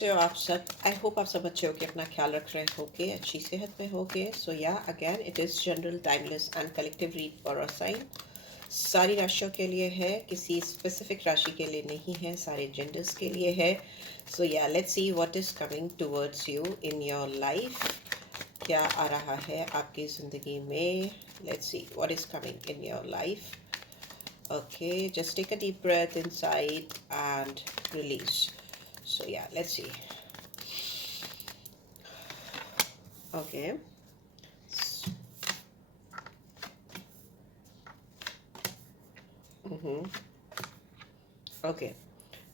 तो आप सब आई होप आप सब अच्छे होके अपना ख्याल रख रहे होगे, अच्छी सेहत में होगे। सो या again it is general timeless and collective read for a sign. सारी राशियों के लिए है, किसी स्पेसिफिक राशि के लिए नहीं है, सारे जेंडर्स के लिए है। सो या let's see what is coming towards you in your life. क्या आ रहा है आपकी ज़िंदगी में? Let's see what is coming in your life. Okay, just take a deep breath inside and release. So yeah, let's see. Okay. Mm-hmm. Okay.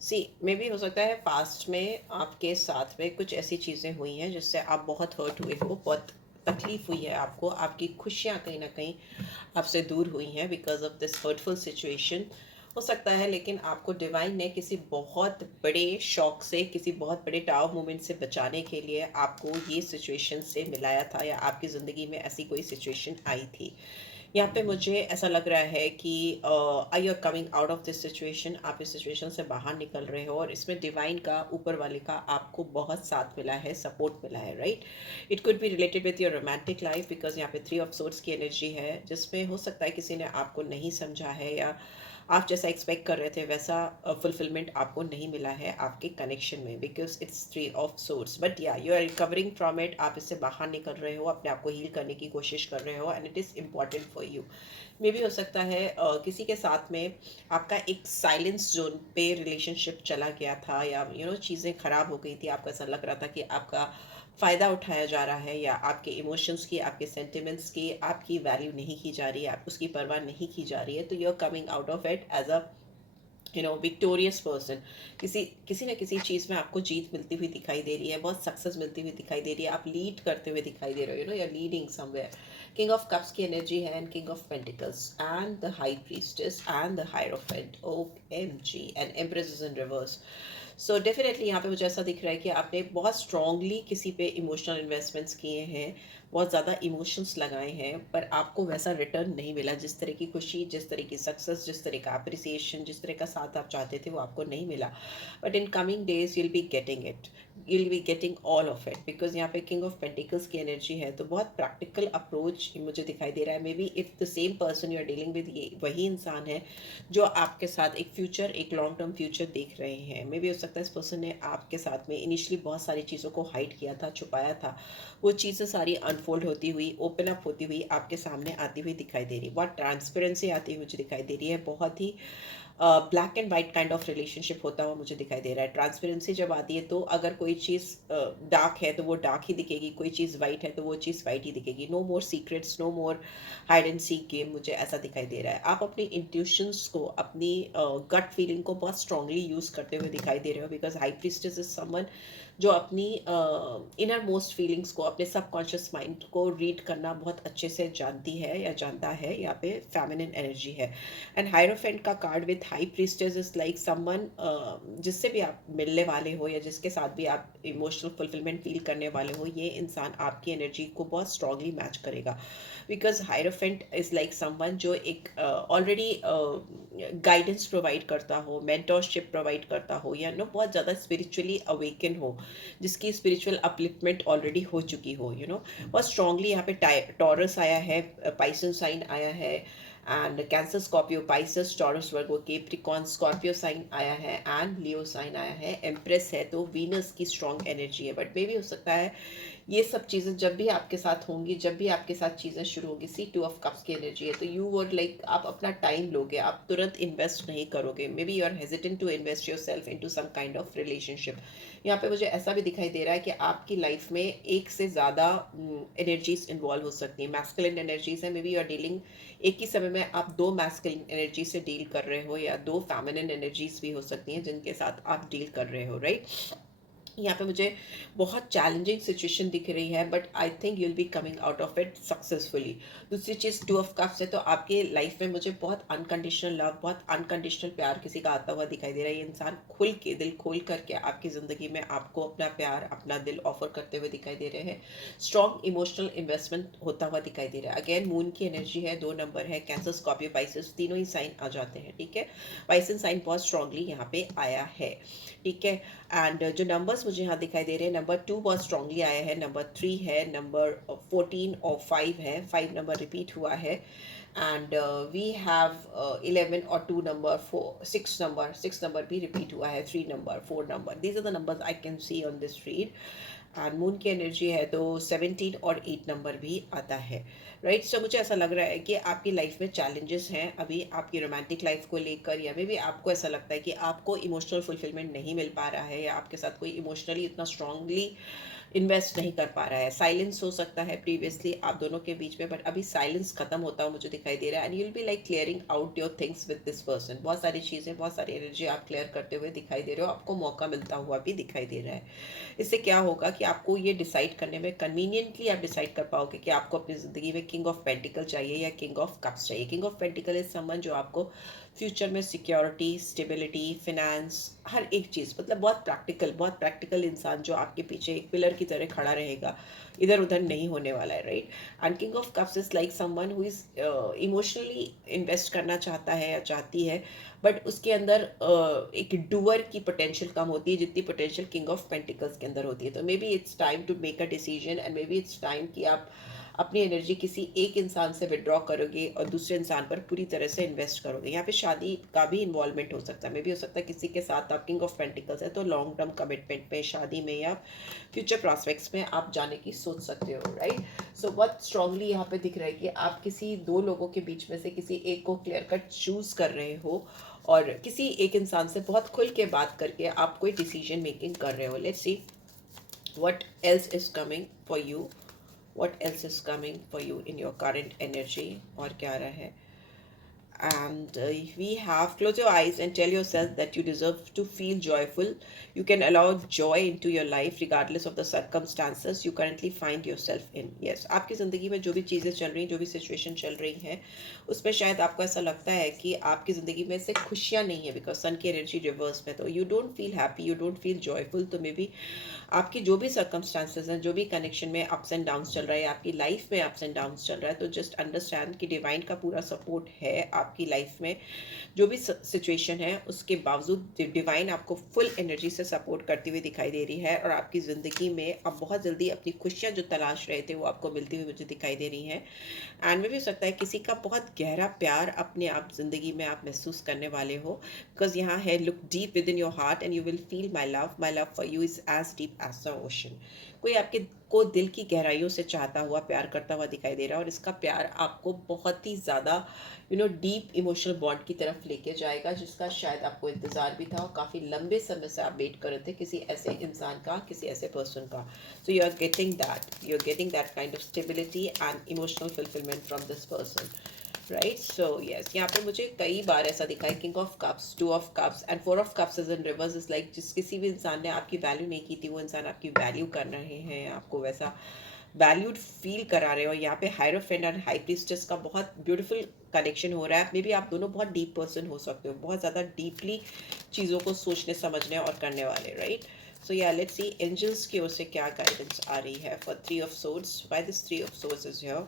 सी मे भी हो सकता है पास्ट में आपके साथ में कुछ ऐसी चीज़ें हुई हैं जिससे आप बहुत हर्ट हुए हो, बहुत तकलीफ हुई है आपको, आपकी खुशियाँ कहीं ना कहीं आपसे दूर हुई हैं because of this hurtful situation. हो सकता है लेकिन आपको डिवाइन ने किसी बहुत बड़े शौक से, किसी बहुत बड़े टाव मोमेंट से बचाने के लिए आपको ये सिचुएशन से मिलाया था, या आपकी ज़िंदगी में ऐसी कोई सिचुएशन आई थी। यहाँ पे मुझे ऐसा लग रहा है कि I R coming out of this situation, आप इस सिचुएशन से बाहर निकल रहे हो और इसमें डिवाइन का, ऊपर वाले का आपको बहुत साथ मिला है, सपोर्ट मिला है, right. It could be related with your romantic life because यहाँ पे 3 ऑफ सोर्ड्स की एनर्जी है, जिसमें हो सकता है किसी ने आपको नहीं समझा है, या आप जैसा एक्सपेक्ट कर रहे थे वैसा फुलफिलमेंट आपको नहीं मिला है आपके कनेक्शन में, because it's 3 of swords. But या you are recovering from it, आप इससे बाहर निकल रहे हो, अपने आप को हील करने की कोशिश कर रहे हो, and it is important for you. मे भी हो सकता है किसी के साथ में आपका एक साइलेंस जोन पे रिलेशनशिप चला गया था, या चीज़ें ख़राब हो गई थी, आपको ऐसा लग रहा था कि आपका फ़ायदा उठाया जा रहा है, या आपके इमोशंस की, आपके सेंटिमेंट्स की आपकी वैल्यू नहीं की जा रही है, आप उसकी परवाह नहीं की जा रही है। तो you are coming out of it as a victorious person. किसी किसी न किसी चीज़ में आपको जीत मिलती हुई दिखाई दे रही है, बहुत सक्सेस मिलती हुई दिखाई दे रही है, आप लीड करते हुए दिखाई दे रहे हो, you are leading somewhere. King of cups की एनर्जी है, and king of pentacles and the high priestess and the hierophant, OMG, and empress is in reverse. So definitely यहाँ पे मुझे ऐसा दिख रहा है कि आपने बहुत स्ट्रांगली किसी पे इमोशनल इन्वेस्टमेंट्स किए हैं, बहुत ज़्यादा इमोशंस लगाए हैं, पर आपको वैसा रिटर्न नहीं मिला। जिस तरह की खुशी, जिस तरह की सक्सेस, जिस तरह का अप्रिसिएशन, जिस तरह का साथ आप चाहते थे वो आपको नहीं मिला। But in coming days you'll be getting it, you'll be getting all of it, because यहाँ पे किंग ऑफ पेंटिकल्स की एनर्जी है, तो बहुत प्रैक्टिकल अप्रोच मुझे दिखाई दे रहा है। Maybe if the same person you are dealing with, ये वही इंसान है जो आपके साथ एक फ्यूचर, एक लॉन्ग टर्म फ्यूचर देख रहे हैं। मे बी हो सकता है इस पर्सन ने आपके साथ में इनिशियली बहुत सारी चीज़ों को हाइड किया था, छुपाया था, वो चीज़ें सारी अनफोल्ड होती हुई, ओपन अप होती हुई आपके सामने आती हुई दिखाई दे रही है, बहुत ट्रांसपेरेंसी आती हुई मुझे दिखाई दे रही है, बहुत ही black and white kind of relationship होता हुआ मुझे दिखाई दे रहा है। ट्रांसपेरेंसी जब आती है तो अगर कोई चीज़ डार्क है तो वो डार्क ही दिखेगी, कोई चीज़ वाइट है तो वो चीज़ वाइट ही दिखेगी। No more secrets, no more hide and seek game, मुझे ऐसा दिखाई दे रहा है। आप अपनी इंट्यूशंस को, अपनी गट फीलिंग को बहुत स्ट्रांगली यूज़ करते हुए दिखाई दे रहे हो, because high priestess is someone जो अपनी इनर मोस्ट फीलिंग्स को, अपने सबकॉन्शियस माइंड को रीड करना बहुत अच्छे से जानती है या जानता है। यहाँ पे फेमिनिन एनर्जी है। एंड हायरोफेंट का card with high priestess is like someone जिससे भी आप मिलने वाले हो, या जिसके साथ भी आप इमोशनल फुलफिलमेंट फील करने वाले हो, ये इंसान आपकी एनर्जी को बहुत स्ट्रांगली मैच करेगा, because hierophant is like someone जो एक ऑलरेडी गाइडेंस प्रोवाइड करता हो, मेंटरशिप प्रोवाइड करता हो, या बहुत ज़्यादा स्पिरिचुअली अवेकन हो, जिसकी स्पिरिचुअल अपलिफ्टमेंट ऑलरेडी हो चुकी हो, बहुत स्ट्रांगली यहाँ पे टॉरस आया है, पाइसन साइन आया है, and Cancer, Scorpio, Pisces, Taurus, Virgo, Capricorn, Scorpio sign आया है, एंड लियो साइन आया है, एम्प्रेस है, तो वीनस की स्ट्रांग एनर्जी है। बट मे भी हो सकता है ये सब चीज़ें जब भी आपके साथ होंगी, जब भी आपके साथ चीज़ें शुरू होंगी, सी 2 ऑफ कप्स की एनर्जी है, तो यू वर्ड लाइक आप अपना टाइम लोगे, आप तुरंत इन्वेस्ट नहीं करोगे। Maybe you are hesitant to invest yourself into some kind of relationship. यहाँ पे मुझे ऐसा भी दिखाई दे रहा है कि आपकी लाइफ में एक से ज़्यादा एनर्जीज इन्वॉल्व हो सकती हैं, मैस्कुलिन एनर्जीज है। Maybe you are dealing, एक ही समय में आप 2 मैस्कुलिन एनर्जी से डील कर रहे हो, या 2 फेमिनिन एनर्जीज भी हो सकती हैं जिनके साथ आप डील कर रहे हो, राइट। यहाँ पे मुझे बहुत चैलेंजिंग सिचुएशन दिख रही है, but I think you'll be coming out of it successfully. दूसरी चीज़ 2 ऑफ कप्स है, तो आपके लाइफ में मुझे बहुत अनकंडीशनल लव, बहुत अनकंडीशनल प्यार किसी का आता हुआ दिखाई दे रहा है। ये इंसान खुल के, दिल खोल करके आपकी ज़िंदगी में आपको अपना प्यार, अपना दिल ऑफर करते हुए दिखाई दे रहे हैं। स्ट्रॉन्ग इमोशनल इन्वेस्टमेंट होता हुआ दिखाई दे रहा है। अगेन मून की एनर्जी है, 2 नंबर है, कैंसर, स्कॉर्पियो, पाइसेस, तीनों ही साइन आ जाते हैं, ठीक है। पाइसन साइन बहुत स्ट्रांगली यहाँ पे आया है, ठीक है। एंड जो नंबर्स मुझे यहाँ दिखाई दे रहे हैं। नंबर 2 बहुत स्ट्रांगली आया है, नंबर 3 है, नंबर 14 और 5 है, 5 नंबर रिपीट हुआ है, एंड वी हैव 11 और 2 नंबर, 4 6 नंबर भी रिपीट हुआ है, 3 number, 4 number, these are the numbers I can see on this read. And moon की एनर्जी है तो 17 और 8 नंबर भी आता है, राइट। सो मुझे ऐसा लग रहा है कि आपकी लाइफ में चैलेंजेस हैं अभी आपकी रोमांटिक लाइफ को लेकर, या मे भी आपको ऐसा लगता है कि आपको इमोशनल फुलफिलमेंट नहीं मिल पा रहा है, या आपके साथ कोई इमोशनली इतना स्ट्रांगली इन्वेस्ट नहीं कर पा रहा है। साइलेंस हो सकता है प्रीवियसली आप दोनों के बीच में, बट अभी साइलेंस खत्म होता हुआ मुझे दिखाई दे रहा है, and you will be like clearing out your things with this person. बहुत सारी चीज़ें, बहुत सारी एनर्जी आप क्लियर करते हुए दिखाई दे रहे हो, आपको मौका मिलता हुआ भी दिखाई दे रहा है। इससे क्या होगा कि आपको ये डिसाइड करने में कन्वीनियंटली आप डिसाइड कर पाओगे कि आपको अपनी ज़िंदगी में किंग ऑफ पेंटिकल चाहिए या किंग ऑफ कप्स चाहिए। King of pentacle is someone जो आपको फ्यूचर में सिक्योरिटी, स्टेबिलिटी, फिनेंस, हर एक चीज़, मतलब बहुत प्रैक्टिकल इंसान जो आपके पीछे एक पिलर की तरह खड़ा रहेगा, इधर उधर नहीं होने वाला है, right. And king of cups is like someone who is emotionally invest करना चाहता है या चाहती है, बट उसके अंदर एक डूअर की पोटेंशियल कम होती है जितनी पोटेंशियल किंग ऑफ पेंटिकल्स के अंदर होती है। तो maybe it's time to make a decision, and maybe it's time कि आप अपनी एनर्जी किसी एक इंसान से विड्रॉ करोगे और दूसरे इंसान पर पूरी तरह से इन्वेस्ट करोगे। यहाँ पे शादी का भी इन्वॉल्वमेंट हो सकता है, मे भी हो सकता है किसी के साथ आप किंग ऑफ पेंटिकल्स है तो लॉन्ग टर्म कमिटमेंट में, शादी में या फ्यूचर प्रॉस्पेक्ट्स में आप जाने की सोच सकते हो, राइट। सो बहुत स्ट्रांगली यहाँ पे दिख रहा है कि आप किसी दो लोगों के बीच में से किसी एक को क्लियर कट चूज कर रहे हो, और किसी एक इंसान से बहुत खुल के बात करके आप कोई डिसीजन मेकिंग कर रहे हो। Let's see what else is coming for you, what else is coming for you in your current energy, और क्या आ रहा है। And we have, close your eyes and tell yourself that you deserve to feel joyful. You can allow joy into your life regardless of the circumstances you currently find yourself in. Yes, आपकी ज़िंदगी में जो भी चीज़ें चल रही हैं, जो भी सिचुएशन चल रही हैं, उसमें शायद आपको ऐसा लगता है कि आपकी ज़िंदगी में से खुशियाँ नहीं है, बिकॉज सन की एनर्जी रिवर्स में, तो you don't feel happy, you don't feel joyful. तो मे बी आपकी जो भी सर्कमस्टांसेस हैं, जो भी कनेक्शन में अप्स एंड डाउन्स चल रहा है, आपकी लाइफ में अप्स एंड डाउन्स चल रहा है, तो जस्ट अंडरस्टैंड कि डिवाइन का पूरा सपोर्ट है आपकी लाइफ में। जो भी सिचुएशन है उसके बावजूद डिवाइन आपको फुल एनर्जी से सपोर्ट करती हुई दिखाई दे रही है, और आपकी ज़िंदगी में अब बहुत जल्दी अपनी खुशियाँ जो तलाश रहे थे वो आपको मिलती हुई मुझे दिखाई दे रही हैं। एंड में भी हो सकता है किसी का बहुत गहरा प्यार अपने आप ज़िंदगी में आप महसूस करने वाले हो, बिकॉज यहाँ है look deep within your heart and you will feel my love for you is as deep as the ocean. कोई आपके को दिल की गहराइयों से चाहता हुआ, प्यार करता हुआ दिखाई दे रहा है, और इसका प्यार आपको बहुत ही ज़्यादा डीप इमोशनल बॉन्ड की तरफ लेके जाएगा, जिसका शायद आपको इंतज़ार भी था और काफ़ी लंबे समय से आप वेट कर रहे थे किसी ऐसे इंसान का, किसी ऐसे पर्सन का। So you are getting that kind of stability and emotional fulfilment from this person, right. So yes, यहाँ पे मुझे कई बार ऐसा दिखा है, king of cups, 2 of cups and 4 of cups is in reverse. Is like जिस किसी भी इंसान ने आपकी वैल्यू नहीं की थी, वो इंसान आपकी वैल्यू कर रहे हैं, आपको वैसा वैल्यूड फील करा रहे हो। यहाँ पे हायरोफेंट और हाई प्रीस्टेस का बहुत ब्यूटीफुल कनेक्शन हो रहा है। मे बी आप दोनों बहुत डीप पर्सन हो सकते हो, बहुत ज़्यादा डीपली चीज़ों को सोचने, समझने और करने वाले, राइट। सो या लेट्स सी एंजल्स की ओर से क्या गाइडेंस आ रही है for 3 of swords. Why this 3 of swords is here?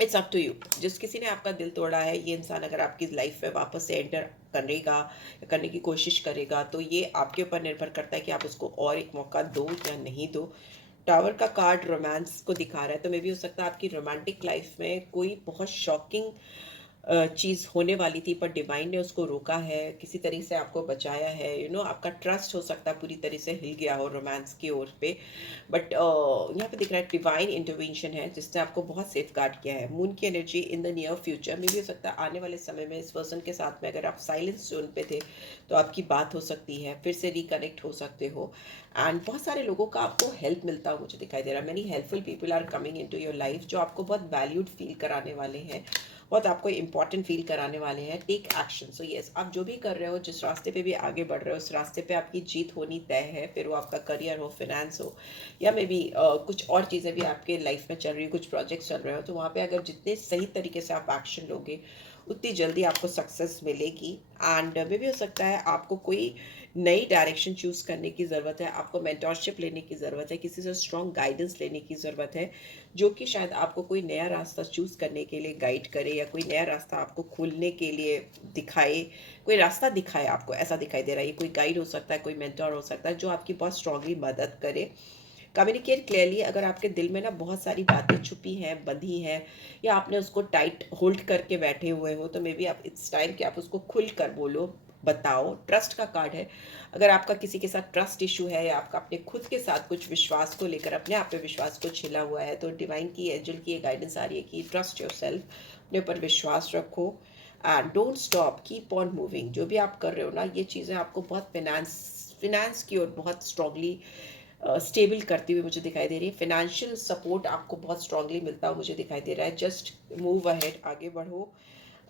It's up to you. जिस किसी ने आपका दिल तोड़ा है, ये इंसान अगर आपकी लाइफ में वापस से एंटर करेगा या करने की कोशिश करेगा, तो ये आपके ऊपर निर्भर करता है कि आप उसको और एक मौका दो या नहीं दो। टावर का कार्ड रोमांस को दिखा रहा है, तो मे भी हो सकता है आपकी रोमांटिक लाइफ में कोई बहुत शॉकिंग चीज़ होने वाली थी, पर डिवाइन ने उसको रोका है, किसी तरीके से आपको बचाया है। आपका ट्रस्ट हो सकता है पूरी तरह से हिल गया हो रोमांस की ओर पे, बट यहाँ पे दिख रहा है डिवाइन इंटरवेंशन है जिसने आपको बहुत सेफ गार्ड किया है। मून की energy in the near future में भी हो सकता है आने वाले समय में इस पर्सन के साथ में अगर आप साइलेंस जोन पे थे तो आपकी बात हो सकती है, फिर से रिकनेक्ट हो सकते हो। एंड बहुत सारे लोगों का आपको हेल्प मिलता हो मुझे दिखाई दे रहा है। Many helpful people are coming into your life जो आपको बहुत वैल्यूड फील कराने वाले हैं, बहुत आपको इंपॉर्टेंट फील कराने वाले हैं। Take action. सो यस, आप जो भी कर रहे हो, जिस रास्ते पे भी आगे बढ़ रहे हो, उस रास्ते पे आपकी जीत होनी तय है। फिर वो आपका करियर हो, फिनेंस हो, या मे बी कुछ और चीज़ें भी आपके लाइफ में चल रही हो, कुछ प्रोजेक्ट्स चल रहे हो, तो वहाँ पे अगर जितने सही तरीके से आप एक्शन लोगे उतनी जल्दी आपको सक्सेस मिलेगी। एंड मे भी हो सकता है आपको कोई नई डायरेक्शन चूज़ करने की ज़रूरत है, आपको मेंटोरशिप लेने की ज़रूरत है, किसी से स्ट्रॉन्ग गाइडेंस लेने की ज़रूरत है, जो कि शायद आपको कोई नया रास्ता चूज़ करने के लिए गाइड करे, या कोई नया रास्ता आपको खोलने के लिए दिखाए, कोई रास्ता दिखाए आपको, ऐसा दिखाई दे रहा है। ये कोई गाइड हो सकता है, कोई मेंटर हो सकता है, जो आपकी बहुत स्ट्रांगली मदद करे। Communicate clearly. अगर आपके दिल में ना बहुत सारी बातें छुपी हैं, बंधी हैं, या आपने उसको टाइट होल्ड करके बैठे हुए हो, तो मे बी आप इट्स टाइम कि आप उसको खुल कर बोलो, बताओ। ट्रस्ट का कार्ड है। अगर आपका किसी के साथ ट्रस्ट इशू है, या आपका अपने खुद के साथ कुछ विश्वास को लेकर, अपने आप पे विश्वास को छिला हुआ है, तो डिवाइन की, एंजल की ये गाइडेंस आ रही है कि ट्रस्ट योर सेल्फ, अपने ऊपर विश्वास रखो and don't stop, keep on moving. जो भी आप कर रहे हो ना, ये चीज़ें आपको बहुत फिनेंस की ओर बहुत स्ट्रांगली स्टेबल करती हुई मुझे दिखाई दे रही है। फिनेंशियल सपोर्ट आपको बहुत स्ट्रांगली मिलता हुआ मुझे दिखाई दे रहा है। जस्ट मूव अहेड, आगे बढ़ो।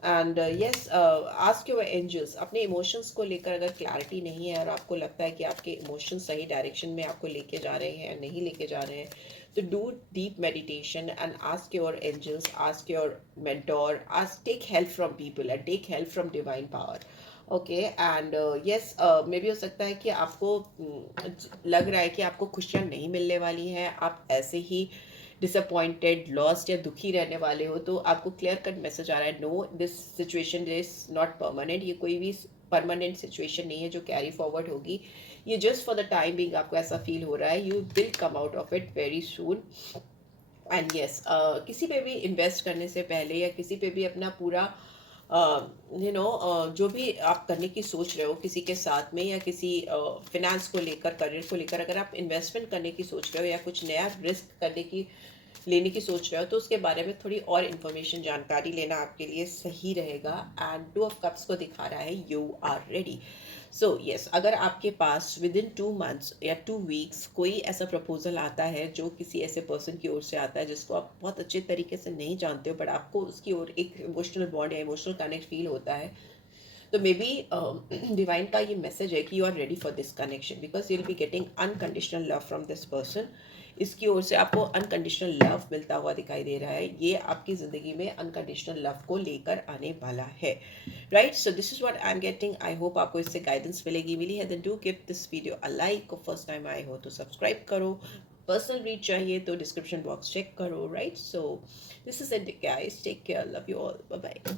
And yes, ask your angels. अपने इमोशंस को लेकर अगर क्लैरिटी नहीं है, और आपको लगता है कि आपके इमोशंस सही डायरेक्शन में आपको लेके जा रहे हैं, नहीं लेके जा रहे हैं, तो do deep meditation and ask your angels, ask your mentor, ask, take help from people and take help from divine power. Okay and yes, मे भी हो सकता है कि आपको लग रहा है कि आपको खुशियाँ नहीं मिलने वाली हैं, आप ऐसे ही डिसअपॉइंटेड, लॉस्ट या दुखी रहने वाले हो, तो आपको क्लियर कट मैसेज आ रहा है, no, this situation is not permanent. ये कोई भी परमानेंट सिचुएशन नहीं है जो कैरी फॉरवर्ड होगी। ये just for the time being आपको ऐसा फील हो रहा है। You will come out of it very soon. And yes, किसी पे भी इन्वेस्ट करने से पहले, या किसी पे भी अपना पूरा जो भी आप करने की सोच रहे हो किसी के साथ में, या किसी फिनेंस को लेकर, करियर को लेकर, अगर आप इन्वेस्टमेंट करने की सोच रहे हो, या कुछ नया रिस्क करने की लेने की सोच रहे हो, तो उसके बारे में थोड़ी और इन्फॉर्मेशन, जानकारी लेना आपके लिए सही रहेगा। एंड टू ऑफ कप्स को दिखा रहा है you are ready. So yes, अगर आपके पास विद इन 2 मंथ्स या 2 वीक्स कोई ऐसा प्रपोजल आता है जो किसी ऐसे पर्सन की ओर से आता है जिसको आप बहुत अच्छे तरीके से नहीं जानते हो, बट आपको उसकी ओर एक इमोशनल बॉन्ड या इमोशनल कनेक्ट फील होता है, तो मे बी डिवाइन का ये मैसेज है कि you are ready for this connection, because you will be getting unconditional love from this person. इसकी ओर से आपको अनकंडीशनल लव मिलता हुआ दिखाई दे रहा है। ये आपकी ज़िंदगी में अनकंडीशनल लव को लेकर आने वाला है। Right, so this is what I am getting. I hope आपको इससे गाइडेंस मिली है। Then do give this video a like, first time आए हो तो सब्सक्राइब करो, पर्सनल रीड चाहिए तो डिस्क्रिप्शन बॉक्स चेक करो। Right, so this is it guys, take care, love you all, bye bye.